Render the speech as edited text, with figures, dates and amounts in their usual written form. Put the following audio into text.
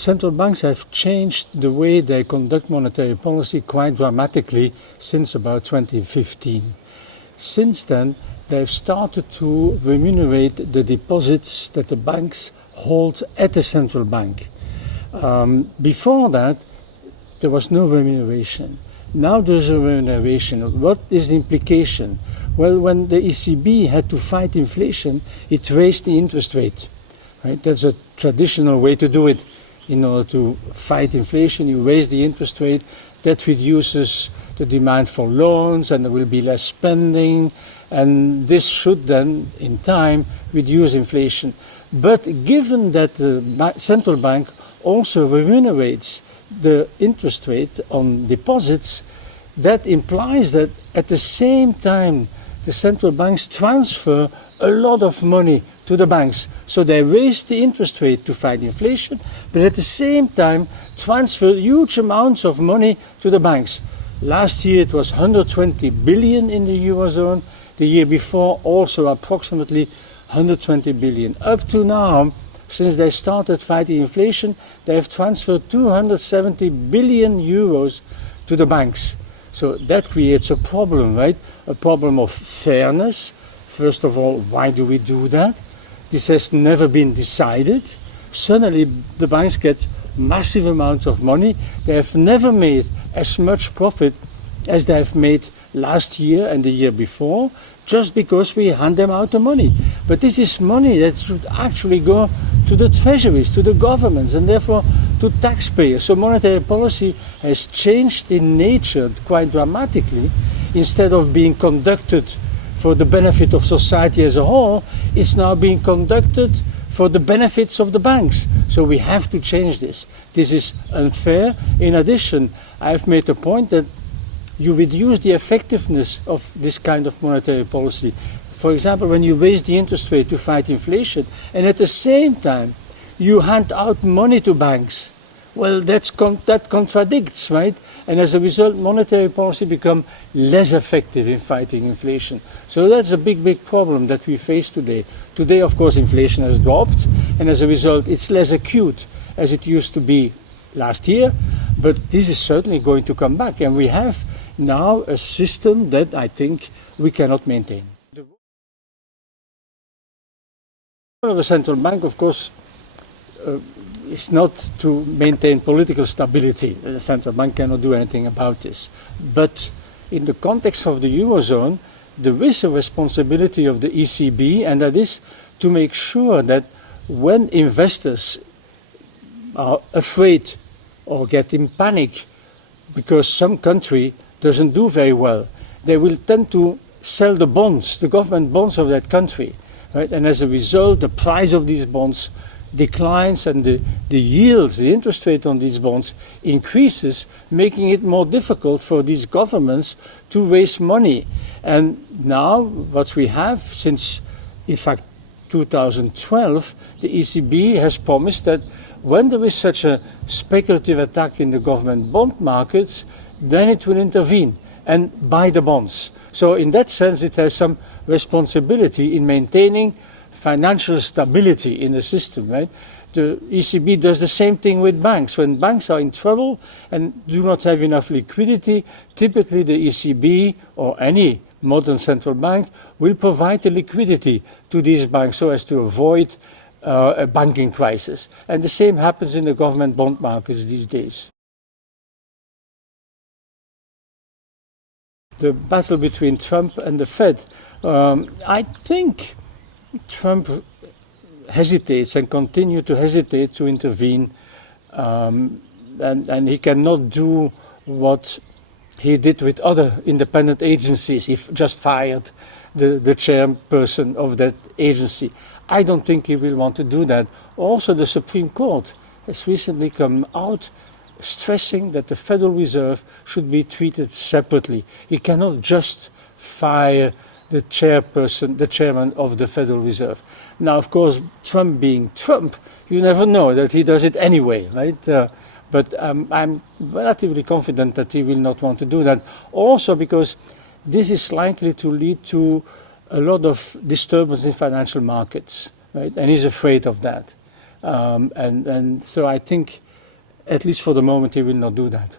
Central banks have changed the way they conduct monetary policy quite dramatically since about 2015. Since then, they've started to remunerate the deposits that the banks hold at the central bank. Before that, there was no remuneration. Now there's a remuneration. What is the implication? Well, when the ECB had to fight inflation, it raised the interest rate. Right? That's a traditional way to do it. In order to fight inflation, you raise the interest rate. That reduces the demand for loans, and there will be less spending. And this should then, in time, reduce inflation. But given that the central bank also remunerates the interest rate on deposits, that implies that at the same time the central banks transfer a lot of money to the banks. So they raise the interest rate to fight inflation, but at the same time transfer huge amounts of money to the banks. Last year it was 120 billion in the Eurozone. The year before also approximately 120 billion. Up to now, since they started fighting inflation, they have transferred 270 billion euros to the banks. So that creates a problem, right? A problem of fairness. First of all, why do we do that? This has never been decided. Suddenly the banks get massive amounts of money. They have never made as much profit as they have made last year and the year before, just because we hand them out the money. But this is money that should actually go to the treasuries, to the governments, and therefore to taxpayers. So monetary policy has changed in nature quite dramatically. Instead of being conducted for the benefit of society as a whole, it's now being conducted for the benefits of the banks. So we have to change this. This is unfair. In addition, I've made the point that you reduce the effectiveness of this kind of monetary policy. For example, when you raise the interest rate to fight inflation, and at the same time you hand out money to banks, well, that contradicts, right? And as a result, monetary policy becomes less effective in fighting inflation. So that's a big problem that we face today. Today, of course, inflation has dropped, and as a result, it's less acute as it used to be last year. But this is certainly going to come back, and we have now a system that I think we cannot maintain. The role of the central bank, of course, is not to maintain political stability. The central bank cannot do anything about this. But in the context of the Eurozone, there is a responsibility of the ECB, and that is to make sure that when investors are afraid or get in panic because some country doesn't do very well, they will tend to sell the bonds, the government bonds of that country, right? And as a result, the price of these bonds declines and the yields, the interest rate on these bonds increases, making it more difficult for these governments to raise money. And now what we have since, in fact, 2012, the ECB has promised that when there is such a speculative attack in the government bond markets, then it will intervene and buy the bonds. So in that sense, it has some responsibility in maintaining financial stability in the system, right? The ECB does the same thing with banks. When banks are in trouble and do not have enough liquidity, typically the ECB or any modern central bank will provide the liquidity to these banks so as to avoid a banking crisis. And the same happens in the government bond markets these days. The battle between Trump and the Fed, I think Trump hesitates and continues to hesitate to intervene, and he cannot do what he did with other independent agencies. He just fired the chairperson of that agency. I don't think he will want to do that. Also, the Supreme Court has recently come out stressing that the Federal Reserve should be treated separately. He cannot just fire the chairman of the Federal Reserve. Now, of course, Trump being Trump, you never know that he does it anyway, right? But I'm relatively confident that he will not want to do that. Also because this is likely to lead to a lot of disturbance in financial markets, right? And he's afraid of that. And so I think At least for the moment, they will not do that.